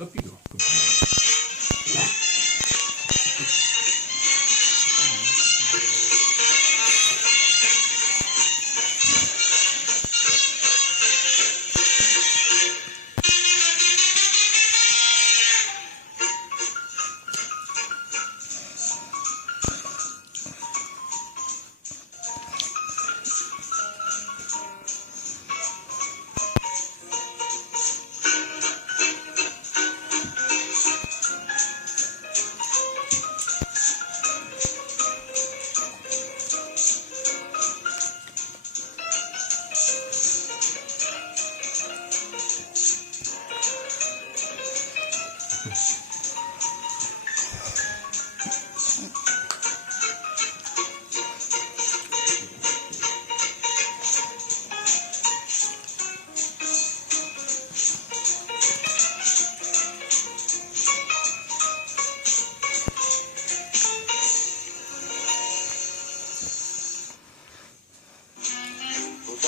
Up you go. Good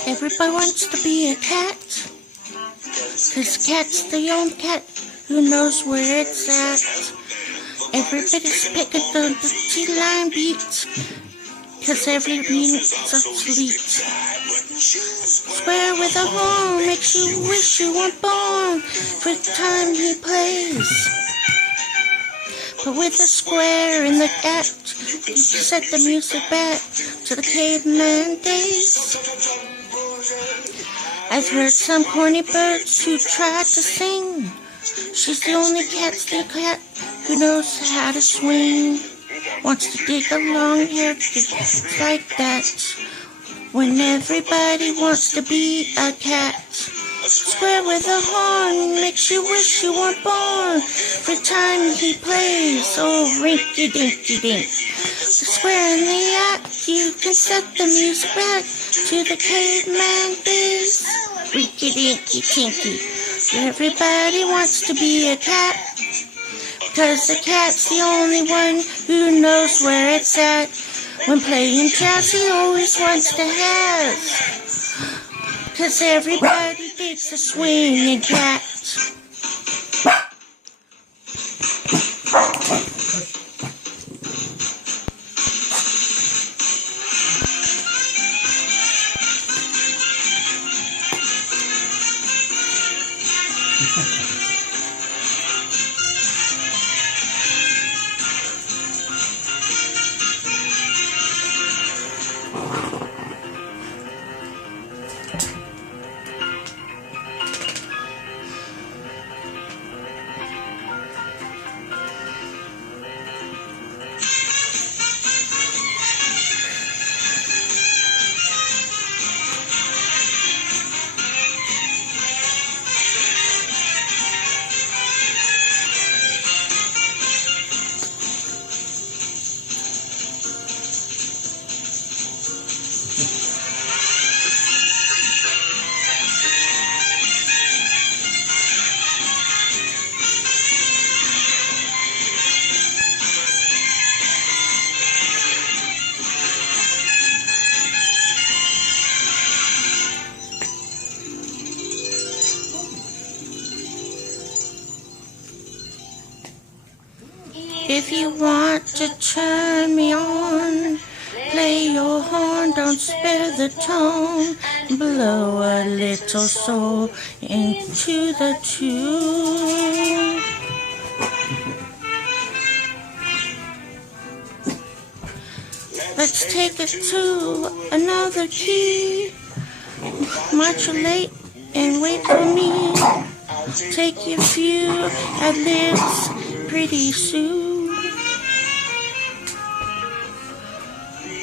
Everybody wants to be a cat, 'cause cat's the only cat who knows where it's at. Everybody's picking the T line beats, 'cause every minute's obsolete. Square with a horn makes you wish you weren't born for the time he plays. But with a square in the act, you set the music back to the caveman days. I've heard some corny birds who tried to sing. She's the only cat who knows how to swing. Wants to dig a long hair just like that. When everybody wants to be a cat. Square with a horn makes you wish you weren't born for the time he plays. Oh, rinky-dinky-dink. The square in the act, you can set the music back to the caveman days. Rinky-dinky-tinky. Everybody wants to be a cat, 'cause the cat's the only one who knows where it's at. When playing jazz, he always wants to have, 'cause everybody digs a swinging cat. If you want to turn me on, play your horn, don't spare the tone. Blow a little soul into the tune. Let's take it to another key. Modulate and wait for me. Take your few ad-libs pretty soon.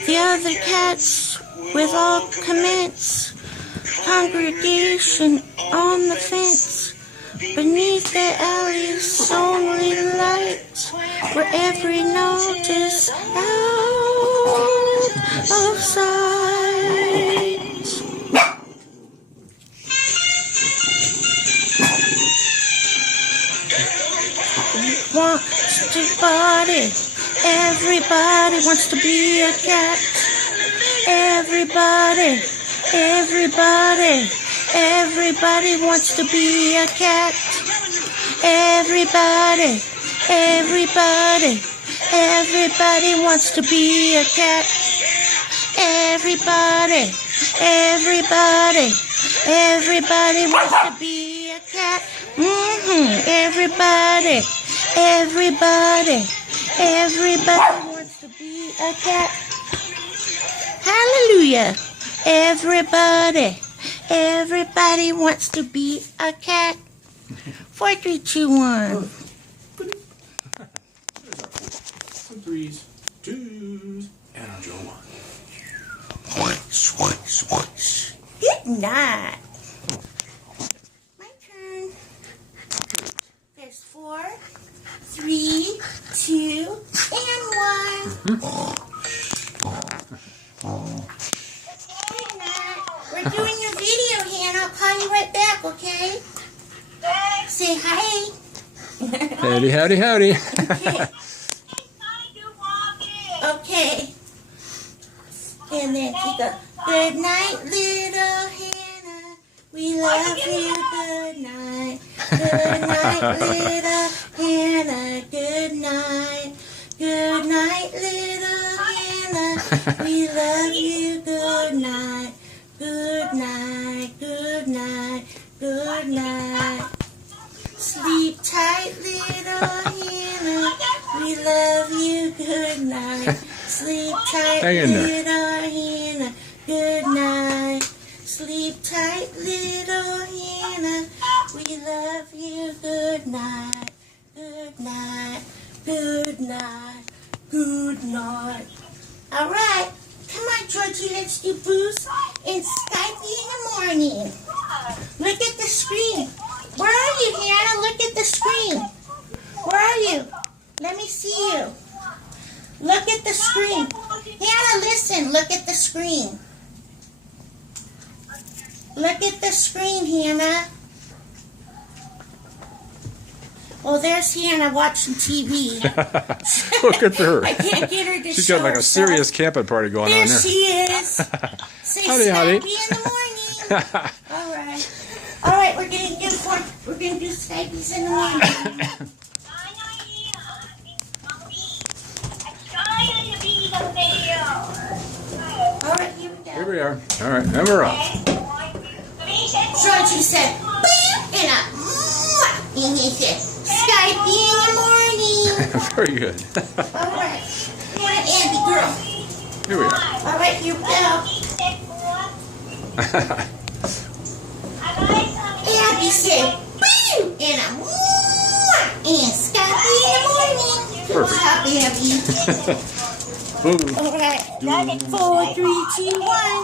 The other cats with all commence, congregation on the fence, beneath their alleys only light, where every note is out of sight. Wants to party. Everybody wants to be a cat. Everybody wants to be a cat. Everybody, everybody, everybody wants to be a cat. Everybody, everybody, everybody wants to be a cat. Everybody, everybody, everybody wants to be a cat. Hallelujah. Everybody, everybody wants to be a cat. 4, 3, 2, 1. Some threes, twos, and a Joe one. Good night. My turn. There's 4, 3, 2, and 1. Good night. We're doing your video, Hannah. I'll call you right back, okay? Say hi. Howdy, howdy, howdy. Okay. And then she goes, good night, little Hannah. We love you. Good night. Good night, little Hannah. Good night. Good night, little Hannah. We love you. Good night. Good night. Good night. Good night. Sleep tight, little Hannah. We love you. Good night. Sleep tight, Hang in there. little Hannah. Good night. Sleep tight, little Hannah. We love you. Good night. Good night. Good night. Good night. All right. Come on, Georgie. Let's do Boost and Skype in the morning. Look at the screen. Where are you, Hannah? Look at the screen. Where are you? Let me see you. Look at the screen. Hannah, listen. Look at the screen. Look at the screen, Hannah. Oh, there's Hannah watching TV. Look at her. I can't get her to She's show got like a herself. serious camping party going There on there. she is. Say Howdy, howdy. Skype in the morning. All right. All right, we're gonna do Skype's in the morning. All right, here we go. Here we are. All right, and we're off. Georgie said, "Bam," and a mwah, and he said, Skype in the morning. Very good. All right. Come on, Andy, girl. Here we are. All right, here we go. Abby said, "Boo," and a mwah, and Skype in the morning. Good Perfect. job, Abby. Boom. All right. 4, 3, 2, 1.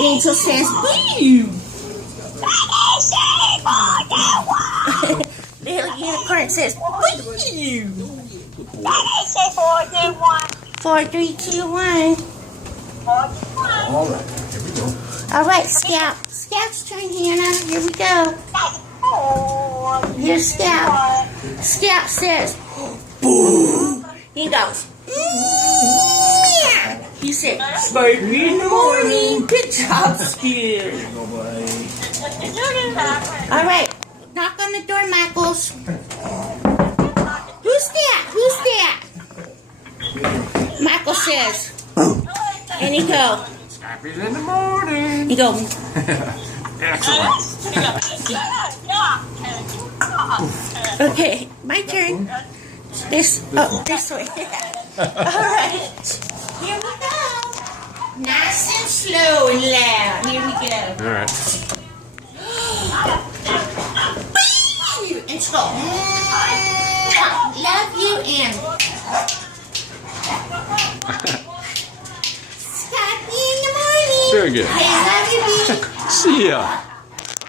Angel says, "Boo." Little unicorn says, "Boo." 4, 3, 2, 1. All right, here we go. All right, Scout. Scout's turn, Hannah. Here we go. Here's Scout. Scout says, "Boo." He goes, "Meow." He said, "Skype in the morning." Good job, Scout. All right, knock on the door, Michaels. Who's that? Who's that? Michael says, and he go, Skype is in the morning. he go, Excellent. okay, my turn. This way. All right, here we go. Nice and slow and loud. Here we go. All right. And she go, love you, and Skype in the morning. Very good. I love you, B. See ya.